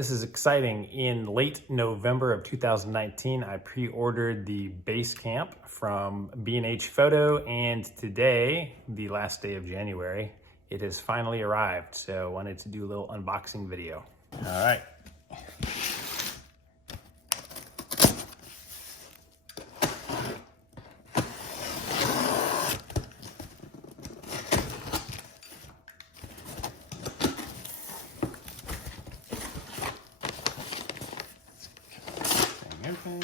This is exciting. In late November of 2019, I pre-ordered the BaseCamp from B&H Photo, and today, the last day of January, it has finally arrived. So I wanted to do a little unboxing video. All right. Open.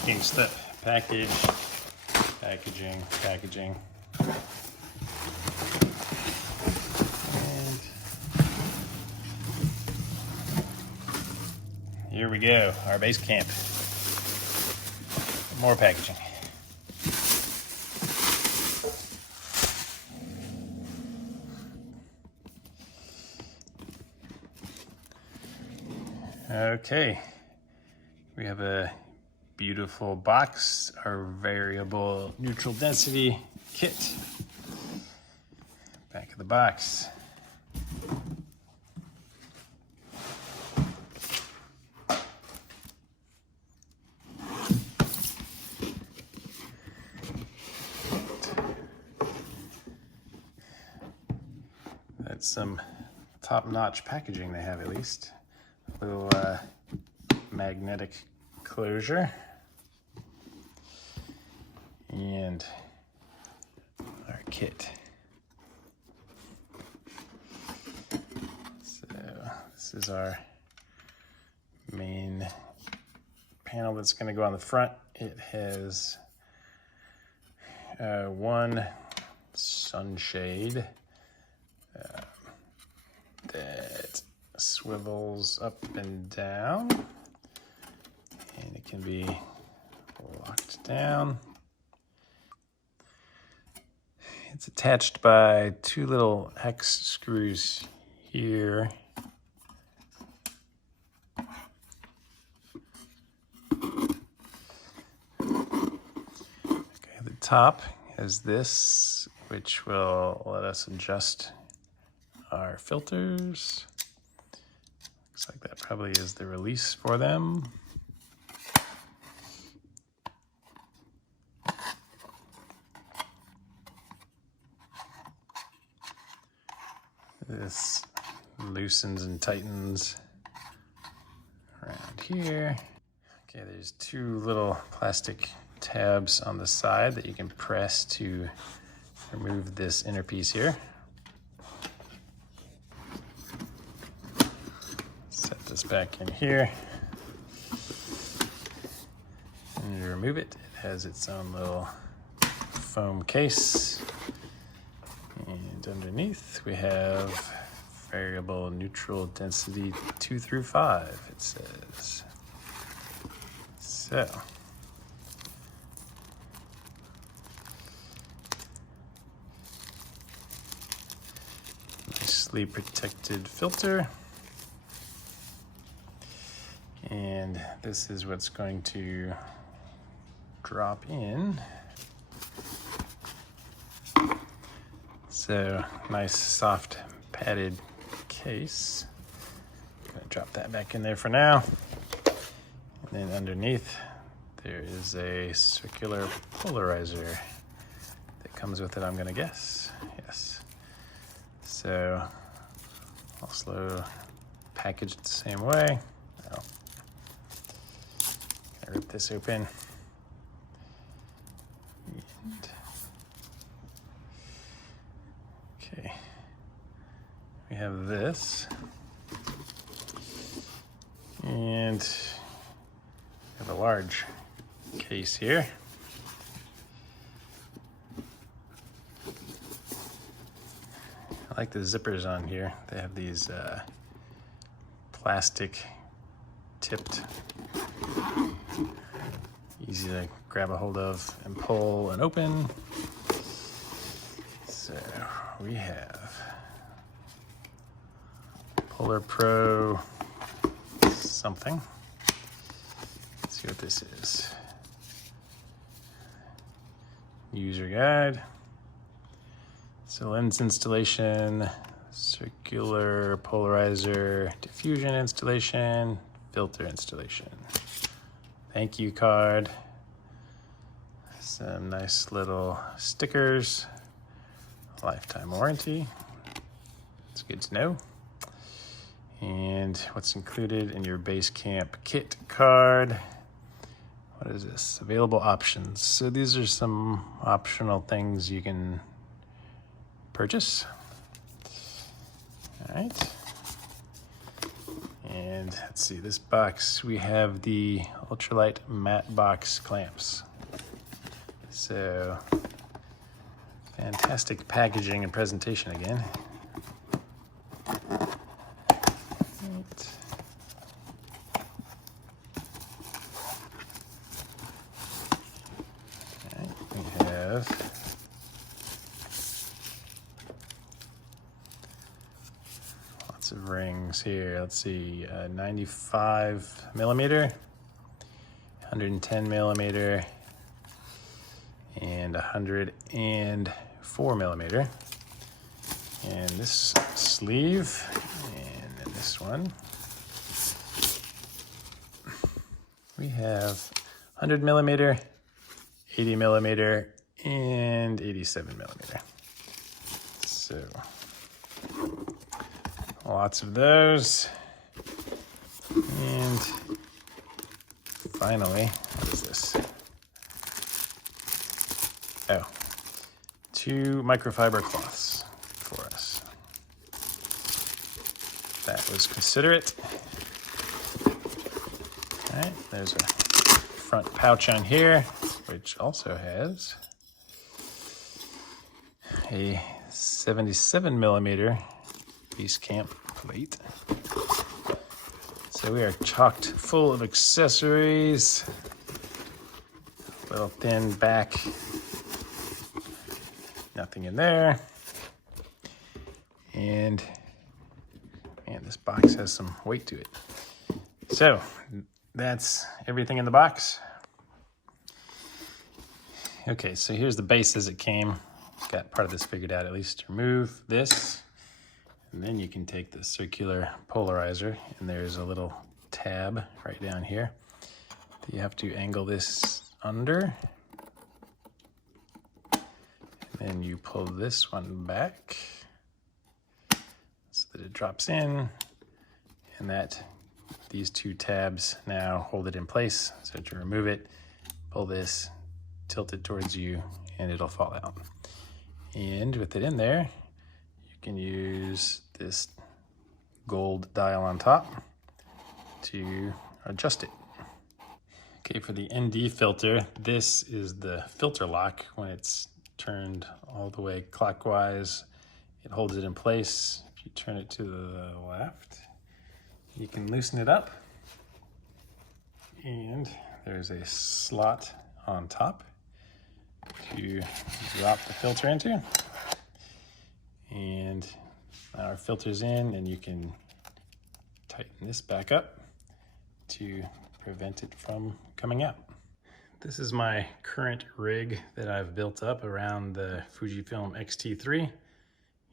Packing stuff, packaging. And here we go, our BaseCamp. More packaging. Okay, we have a beautiful box, our variable neutral density kit. Back of the box. That's some top-notch packaging they have, at least. Little magnetic closure and our kit. So this is our main panel that's going to go on the front. It has one sunshade that swivels up and down, and it can be locked down. It's attached by two little hex screws here. Okay, the top has this, which will let us adjust our filters. Looks like that probably is the release for them. This loosens and tightens around here. Okay, there's two little plastic tabs on the side that you can press to remove this inner piece here. Set this back in here. And you remove it, it has its own little foam case. And underneath we have variable neutral density 2 through 5, it says. So, nicely protected filter. And this is what's going to drop in. So, nice soft padded case. I'm gonna drop that back in there for now. And then underneath, there is a circular polarizer that comes with it, I'm gonna guess. Yes. So, also packaged the same way. Oh. Gonna rip this open. And okay, we have this, and we have a large case here. I like the zippers on here. They have these plastic tipped, easy to grab a hold of and pull and open. So we have Polarpro something. Let's see what this is. user guide. So lens installation, circular polarizer, diffusion installation, filter installation. Thank you card. Some nice little stickers. Lifetime warranty. It's good to know. And what's included in your BaseCamp kit card. What is this? Available options. So these are some optional things you can purchase. All right. And let's see, this box, we have the ultralight matte box clamps. So fantastic packaging and presentation again. We have lots of rings here. Let's see, 95 millimeter, 110 millimeter, and 104 millimeter. And this sleeve, and then this one. We have 100 millimeter, 80 millimeter, and 87 millimeter. So lots of those. And finally, what is this? Oh, 2 microfiber cloths for us. That was considerate. All right, there's a front pouch on here, which also has a 77 millimeter BaseCamp plate. So we are chocked full of accessories. Little thin back, nothing in there. And man, this box has some weight to it. So that's everything in the box. Okay, so here's the base as it came. Got part of this figured out at least. Remove this, and then you can take the circular polarizer, and there's a little tab right down here. You have to angle this under, and then you pull this one back so that it drops in, and that these 2 tabs now hold it in place. So to remove it, pull this, tilt it towards you, and it'll fall out. And with it in there, you can use this gold dial on top to adjust it. Okay, for the ND filter, this is the filter lock. When it's turned all the way clockwise, it holds it in place. If you turn it to the left, you can loosen it up. And there's a slot on top to drop the filter into. And our filter's in, and you can tighten this back up to prevent it from coming out. This is my current rig that I've built up around the Fujifilm X-T3.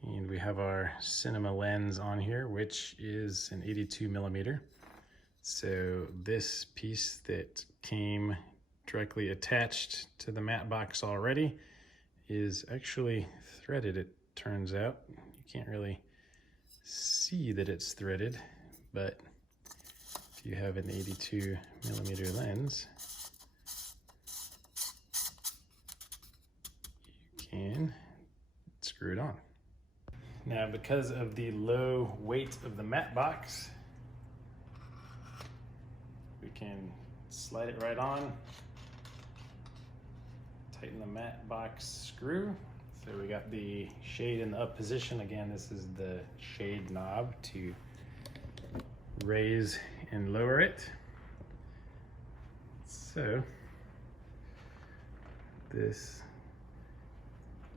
And we have our cinema lens on here, which is an 82 millimeter. So this piece that came directly attached to the matte box already is actually threaded, it turns out. You can't really see that it's threaded, but if you have an 82 millimeter lens, you can screw it on. Now, because of the low weight of the matte box, we can slide it right on, tighten the matte box screw. So we got the shade in the up position. Again, this is the shade knob to raise and lower it. So this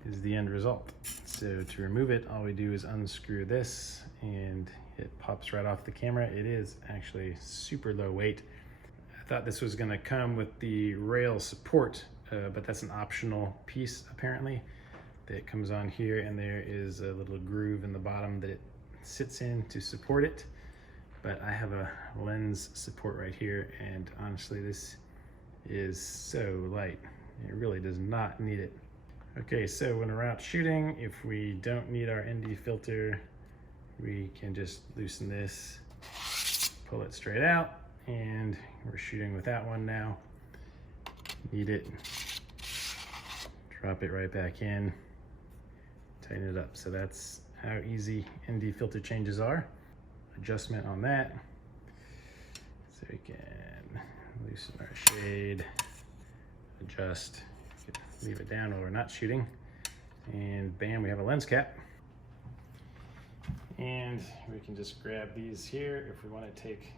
is the end result. So to remove it, all we do is unscrew this and it pops right off the camera. It is actually super low weight. I thought this was gonna come with the rail support but that's an optional piece apparently that comes on here, and there is a little groove in the bottom that it sits in to support it. But I have a lens support right here, and honestly this is so light. It really does not need it. Okay, so when we're out shooting, if we don't need our ND filter, we can just loosen this, pull it straight out, and we're shooting without one now. Need it, drop it right back in, tighten it up. So that's how easy ND filter changes are. Adjustment on that. So we can loosen our shade, adjust, leave it down while we're not shooting, and bam, we have a lens cap. And we can just grab these here if we want to take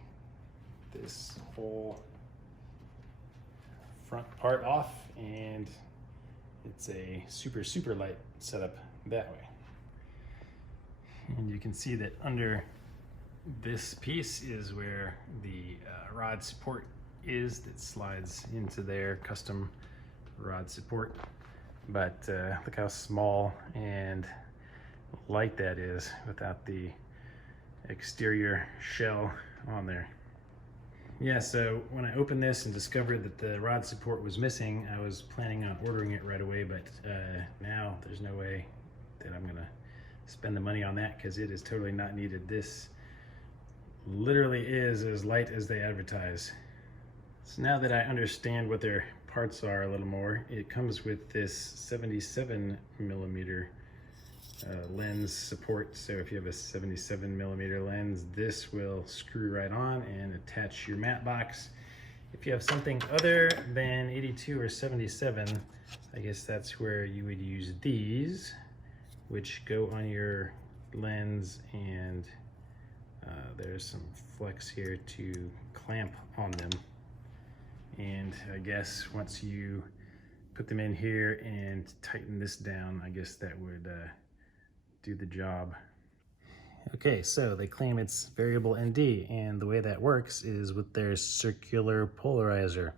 this whole front part off, and it's a super light setup that way. And you can see that under this piece is where the rod support is that slides into their custom rod support. But look how small and light that is without the exterior shell on there. Yeah, so when I opened this and discovered that the rod support was missing, I was planning on ordering it right away, but now there's no way that I'm gonna spend the money on that because it is totally not needed. This literally is as light as they advertise. So now that I understand what their parts are a little more, it comes with this 77mm lens support. So if you have a 77mm lens, this will screw right on and attach your matte box. If you have something other than 82 or 77, I guess that's where you would use these, which go on your lens, and there's some flex here to clamp on them. And I guess once you put them in here and tighten this down, I guess that would do the job. Okay, so they claim it's variable ND, and the way that works is with their circular polarizer.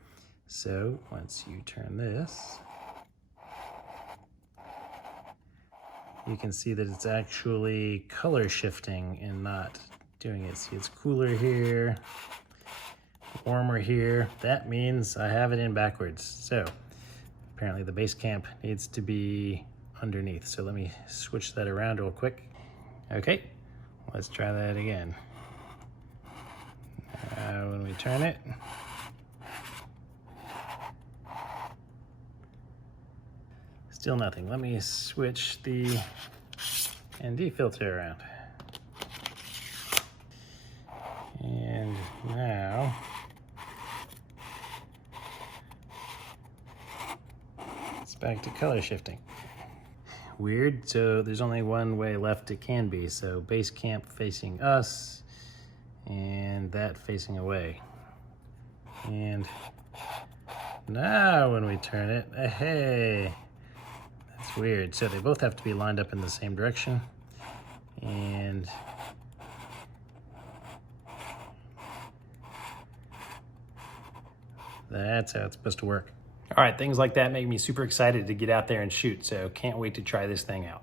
So once you turn this, you can see that it's actually color shifting and not doing it. See, it's cooler here, warmer here. That means I have it in backwards. So apparently the BaseCamp needs to be underneath. So let me switch that around real quick. Okay, let's try that again. Now when we turn it, still nothing. Let me switch the ND filter around. And now it's back to color shifting. Weird, so there's only one way left it can be. So BaseCamp facing us and that facing away. And now when we turn it, hey, that's weird. So they both have to be lined up in the same direction. And that's how it's supposed to work. All right, things like that make me super excited to get out there and shoot, so can't wait to try this thing out.